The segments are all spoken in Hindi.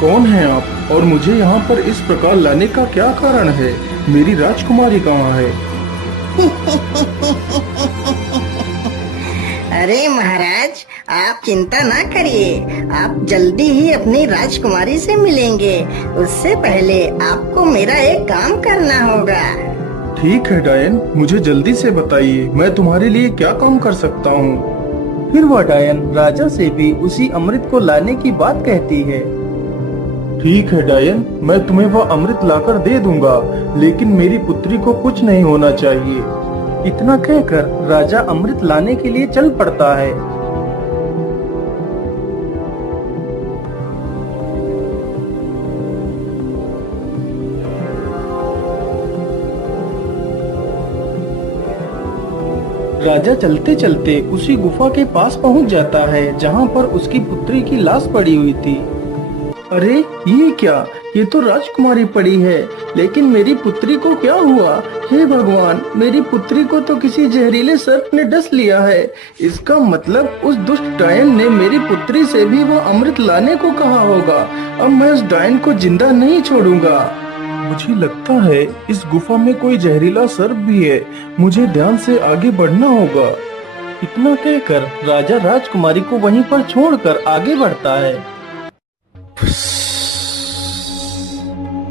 कौन हैं आप और मुझे यहाँ पर इस प्रकार लाने का क्या कारण है? मेरी राजकुमारी कहाँ है? अरे महाराज, आप चिंता ना करिए। आप जल्दी ही अपनी राजकुमारी से मिलेंगे। उससे पहले आपको मेरा एक काम करना होगा। ठीक है डायन, मुझे जल्दी से बताइए, मैं तुम्हारे लिए क्या काम कर सकता हूँ? फिर वह डायन राजा से भी उसी अमृत को लाने की बात कहती है। ठीक है डायन, मैं तुम्हें वह अमृत लाकर दे दूंगा, लेकिन मेरी पुत्री को कुछ नहीं होना चाहिए। इतना कहकर राजा अमृत लाने के लिए चल पड़ता है। राजा चलते चलते उसी गुफा के पास पहुंच जाता है जहां पर उसकी पुत्री की लाश पड़ी हुई थी। अरे ये क्या? ये तो राजकुमारी पड़ी है, लेकिन मेरी पुत्री को क्या हुआ? हे भगवान, मेरी पुत्री को तो किसी जहरीले सर्प ने डस लिया है। इसका मतलब उस दुष्ट डायन ने मेरी पुत्री से भी वो अमृत लाने को कहा होगा। अब मैं उस डायन को जिंदा नहीं छोड़ूंगा। मुझे लगता है इस गुफा में कोई जहरीला सर्प भी है। मुझे ध्यान से आगे बढ़ना होगा। इतना कहकर राजा राजकुमारी को वहीं पर छोड़कर आगे बढ़ता है।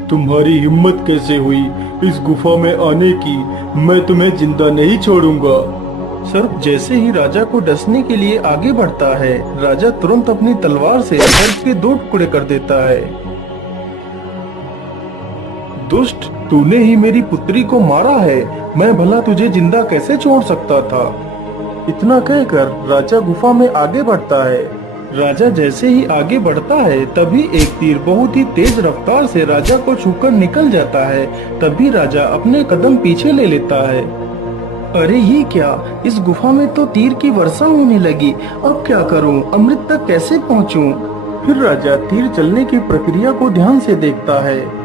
तुम्हारी हिम्मत कैसे हुई इस गुफा में आने की? मैं तुम्हें जिंदा नहीं छोड़ूंगा। सर्प जैसे ही राजा को डसने के लिए आगे बढ़ता है, राजा तुरंत अपनी तलवार से सर्प के 2 टुकड़े कर देता है। दुष्ट, तूने ही मेरी पुत्री को मारा है। मैं भला तुझे जिंदा कैसे छोड़ सकता था? इतना कहकर राजा गुफा में आगे बढ़ता है। राजा जैसे ही आगे बढ़ता है, तभी एक तीर बहुत ही तेज रफ्तार से राजा को छूकर निकल जाता है। तभी राजा अपने कदम पीछे ले लेता है। अरे ये क्या? इस गुफा में तो तीर की वर्षा होने लगी। अब क्या करूं? अमृत तक कैसे पहुंचूं? फिर राजा तीर चलने की प्रक्रिया को ध्यान से देखता है।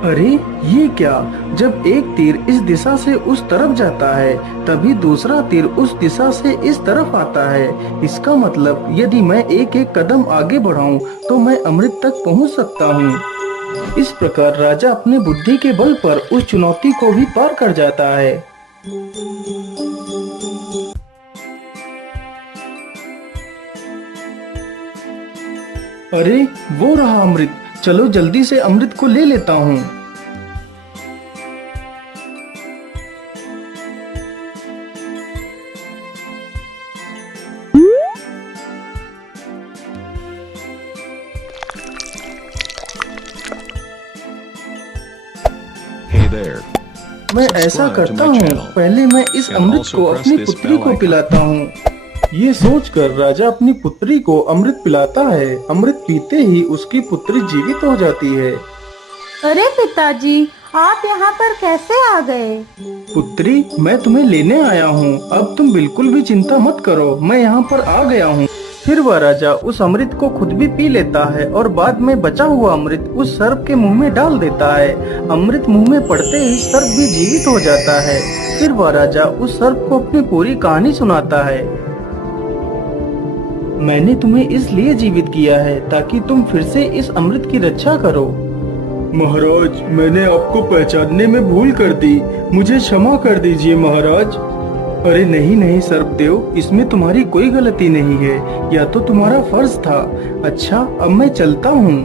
अरे ये क्या? जब एक तीर इस दिशा से उस तरफ जाता है, तभी दूसरा तीर उस दिशा से इस तरफ आता है। इसका मतलब यदि मैं एक एक कदम आगे बढ़ाऊं, तो मैं अमृत तक पहुंच सकता हूं। इस प्रकार राजा अपने बुद्धि के बल पर उस चुनौती को भी पार कर जाता है। अरे वो रहा अमृत। चलो जल्दी से अमृत को ले लेता हूँ। मैं ऐसा करता हूँ, पहले मैं इस अमृत को अपनी पुत्री को पिलाता हूँ। ये सोचकर राजा अपनी पुत्री को अमृत पिलाता है। अमृत पीते ही उसकी पुत्री जीवित हो जाती है। अरे पिताजी, आप यहाँ पर कैसे आ गए? पुत्री, मैं तुम्हें लेने आया हूँ। अब तुम बिल्कुल भी चिंता मत करो, मैं यहाँ पर आ गया हूँ। फिर वह राजा उस अमृत को खुद भी पी लेता है और बाद में बचा हुआ अमृत उस सर्प के मुंह में डाल देता है। अमृत मुंह में पड़ते ही सर्प भी जीवित हो जाता है। फिर वह राजा उस सर्प को अपनी पूरी कहानी सुनाता है। मैंने तुम्हें इसलिए जीवित किया है ताकि तुम फिर से इस अमृत की रक्षा करो। महाराज, मैंने आपको पहचानने में भूल कर दी। मुझे क्षमा कर दीजिए महाराज। अरे नहीं नहीं सर्पदेव, इसमें तुम्हारी कोई गलती नहीं है। यह तो तुम्हारा फर्ज था। अच्छा, अब मैं चलता हूँ।